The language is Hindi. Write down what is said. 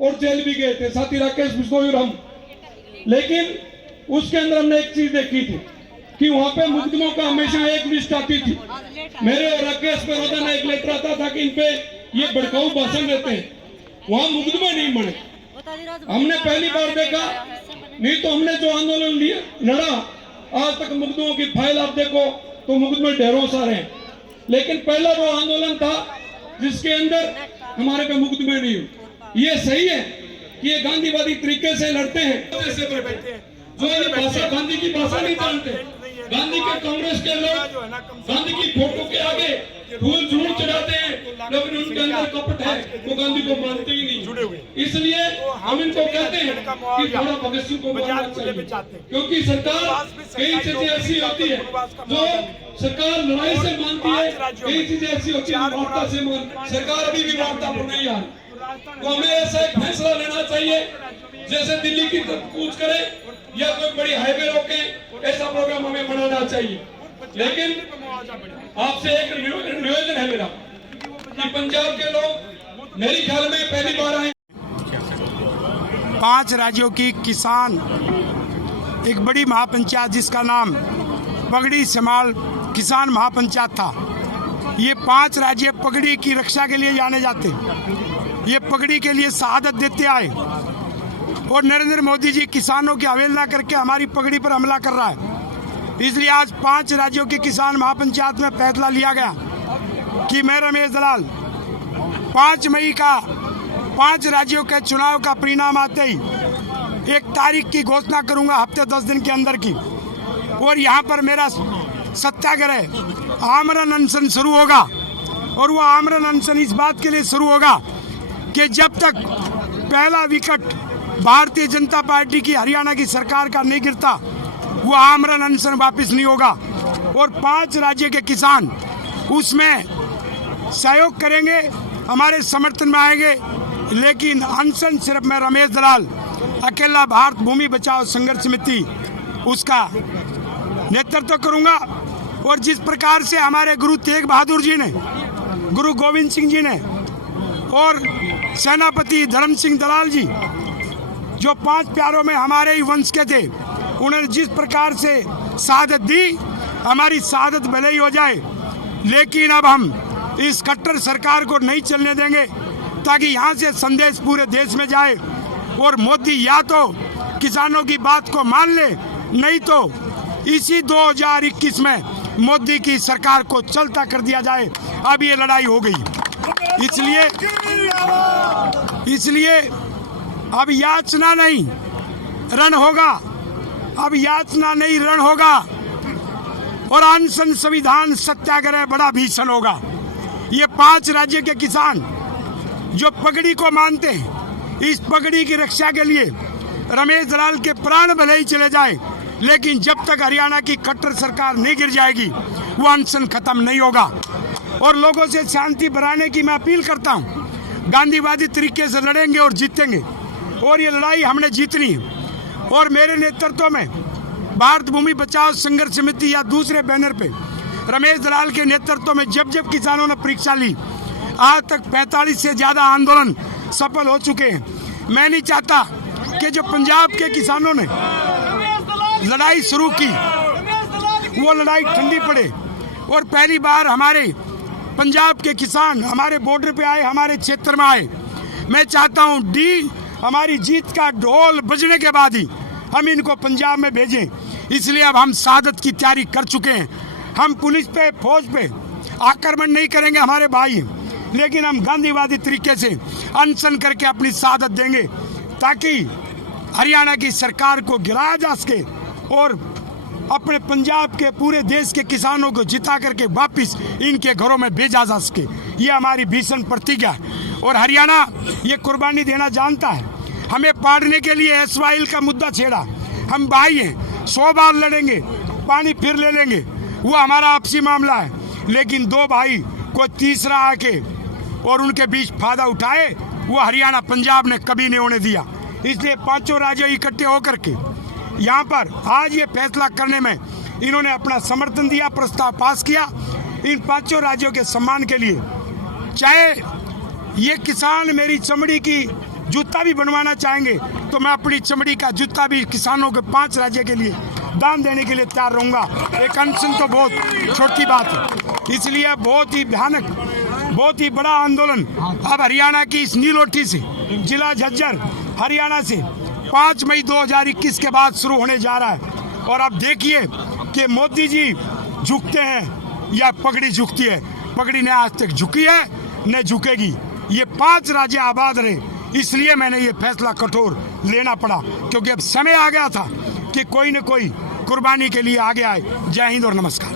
और जेल भी गए थे, साथी राकेश बिश्नोई और हम। लेकिन उसके अंदर हमने एक चीज देखी थी कि वहां पे मुकदमों का हमेशा एक लिस्ट आती थी। मेरे और राकेश पे रोजाना एक लेटर आता था कि इन पे ये भड़काऊ भाषण देते हैं, वहां मुकदमे नहीं बने। हमने पहली बार देखा, नहीं तो हमने जो आंदोलन लिया लड़ा, आज तक मुकदमों की फाइल आप देखो तो मुकदमे ढेरों सारे हैं। लेकिन पहला वो आंदोलन था जिसके अंदर हमारे पे मुकदमे नहीं हुए। ये सही है कि ये गांधीवादी तरीके से लड़ते हैं, जो ये भाषा गांधी की भाषा नहीं जानते। गांधी के कांग्रेस के लोग गांधी की फोटो के आगे फूल जरूर चढ़ाते हैं, लेकिन उनके अंदर कपट है, वो गांधी को मानते ही नहीं। इसलिए हम इनको कहते हैं कि थोड़ा भगत सिंह को मानना चाहिए, क्योंकि सरकार कई चीजें ऐसी होती है जो सरकार लड़ाई से मानती है, कई चीजें ऐसी होती है वार्ता से मानती। सरकार अभी भी वार्ता पर नहीं आ रही, तो हमें ऐसा एक फैसला लेना चाहिए जैसे दिल्ली की कूच करे या कोई बड़ी हाईवे रोके, ऐसा प्रोग्राम हमें बनाना चाहिए। लेकिन आपसे एक निवेदन है मेरा कि पंजाब के लोग मेरे ख्याल में पहली बार आए। 5 राज्यों की किसान एक बड़ी महापंचायत जिसका नाम पगड़ी समाल किसान महापंचायत था। ये 5 राज्य पगड़ी की रक्षा के लिए जाने जाते, ये पगड़ी के लिए शहादत देते आए, और नरेंद्र मोदी जी किसानों की अवहेलना करके हमारी पगड़ी पर हमला कर रहा है। इसलिए आज 5 राज्यों की किसान महापंचायत में फैसला लिया गया कि मैं रमेश दलाल 5 मई का 5 राज्यों के चुनाव का परिणाम आते ही एक तारीख की घोषणा करूंगा, हफ्ते 10 दिन के अंदर की, और यहाँ पर मेरा सत्याग्रह आमरण अनशन शुरू होगा। और वो आमरण अनशन इस बात के लिए शुरू होगा कि जब तक पहला विकेट भारतीय जनता पार्टी की हरियाणा की सरकार का नहीं गिरता, वो आमरण अनशन वापस नहीं होगा। और 5 राज्य के किसान उसमें सहयोग करेंगे, हमारे समर्थन में आएंगे। लेकिन अनशन सिर्फ मैं रमेश दलाल अकेला भारत भूमि बचाओ संघर्ष समिति उसका नेतृत्व करूंगा। और जिस प्रकार से हमारे गुरु तेग बहादुर जी ने, गुरु गोविंद सिंह जी ने और सेनापति धर्म सिंह दलाल जी जो 5 प्यारों में हमारे ही वंश के थे, उन्होंने जिस प्रकार से शहादत दी, हमारी शहादत भले ही हो जाए, लेकिन अब हम इस कट्टर सरकार को नहीं चलने देंगे, ताकि यहाँ से संदेश पूरे देश में जाए और मोदी या तो किसानों की बात को मान ले, नहीं तो इसी 2021 में मोदी की सरकार को चलता कर दिया जाए। अब ये लड़ाई हो गई, इसलिए अब याचना नहीं रण होगा, अब याचना नहीं रण होगा, और अनशन संविधान सत्याग्रह बड़ा भीषण होगा। ये 5 राज्य के किसान जो पगड़ी को मानते हैं, इस पगड़ी की रक्षा के लिए रमेश दलाल के प्राण भले ही चले जाए, लेकिन जब तक हरियाणा की कट्टर सरकार नहीं गिर जाएगी, वो अनशन खत्म नहीं होगा। और लोगों से शांति बढ़ाने की मैं अपील करता हूँ, गांधीवादी तरीके से लड़ेंगे और जीतेंगे, और ये लड़ाई हमने जीतनी है। और मेरे नेतृत्व में भारत भूमि बचाओ संघर्ष समिति या दूसरे बैनर पे रमेश दलाल के नेतृत्व में जब जब किसानों ने परीक्षा ली, आज तक 45 से ज़्यादा आंदोलन सफल हो चुके हैं। मैं नहीं चाहता कि जो पंजाब के किसानों ने लड़ाई शुरू की वो लड़ाई ठंडी पड़े। और पहली बार हमारे पंजाब के किसान हमारे बॉर्डर पे आए, हमारे क्षेत्र में आए। मैं चाहता हूँ हमारी जीत का ढोल बजने के बाद ही हम इनको पंजाब में भेजें। इसलिए अब हम शहादत की तैयारी कर चुके हैं। हम पुलिस पे, फौज पे आक्रमण नहीं करेंगे, हमारे भाई, लेकिन हम गांधीवादी तरीके से अनशन करके अपनी शहादत देंगे, ताकि हरियाणा की सरकार को गिराया जा सके और अपने पंजाब के पूरे देश के किसानों को जिता करके वापस इनके घरों में भेजा जा सके। ये हमारी भीषण प्रतिज्ञा है। और हरियाणा ये कुर्बानी देना जानता है। हमें पाड़ने के लिए एसवाइल का मुद्दा छेड़ा, हम भाई हैं, 100 बार लड़ेंगे, पानी फिर ले लेंगे, वो हमारा आपसी मामला है। लेकिन 2 भाई कोई तीसरा आके और उनके बीच फायदा उठाए, वो हरियाणा पंजाब ने कभी नहीं होने दिया। इसलिए 5 राज्य इकट्ठे होकर के यहाँ पर आज ये फैसला करने में इन्होंने अपना समर्थन दिया, प्रस्ताव पास किया। इन 5 राज्यों के सम्मान के लिए, चाहे ये किसान मेरी चमड़ी की जूता भी बनवाना चाहेंगे तो मैं अपनी चमड़ी का जूता भी किसानों के 5 राज्य के लिए दान देने के लिए तैयार रहूंगा। एक अनशन तो बहुत छोटी बात है, इसलिए बहुत ही भयानक, बहुत ही बड़ा आंदोलन अब हरियाणा की इस नीलोठी से, जिला झज्जर हरियाणा से 5 मई 2021 के बाद शुरू होने जा रहा है। और अब देखिए कि मोदी जी झुकते हैं या पगड़ी झुकती है। पगड़ी ने आज तक झुकी है, न झुकेगी। ये 5 राज्य आबाद रहे, इसलिए मैंने ये फैसला कठोर लेना पड़ा, क्योंकि अब समय आ गया था कि कोई न कोई कुर्बानी के लिए आगे आए। जय हिंद और नमस्कार।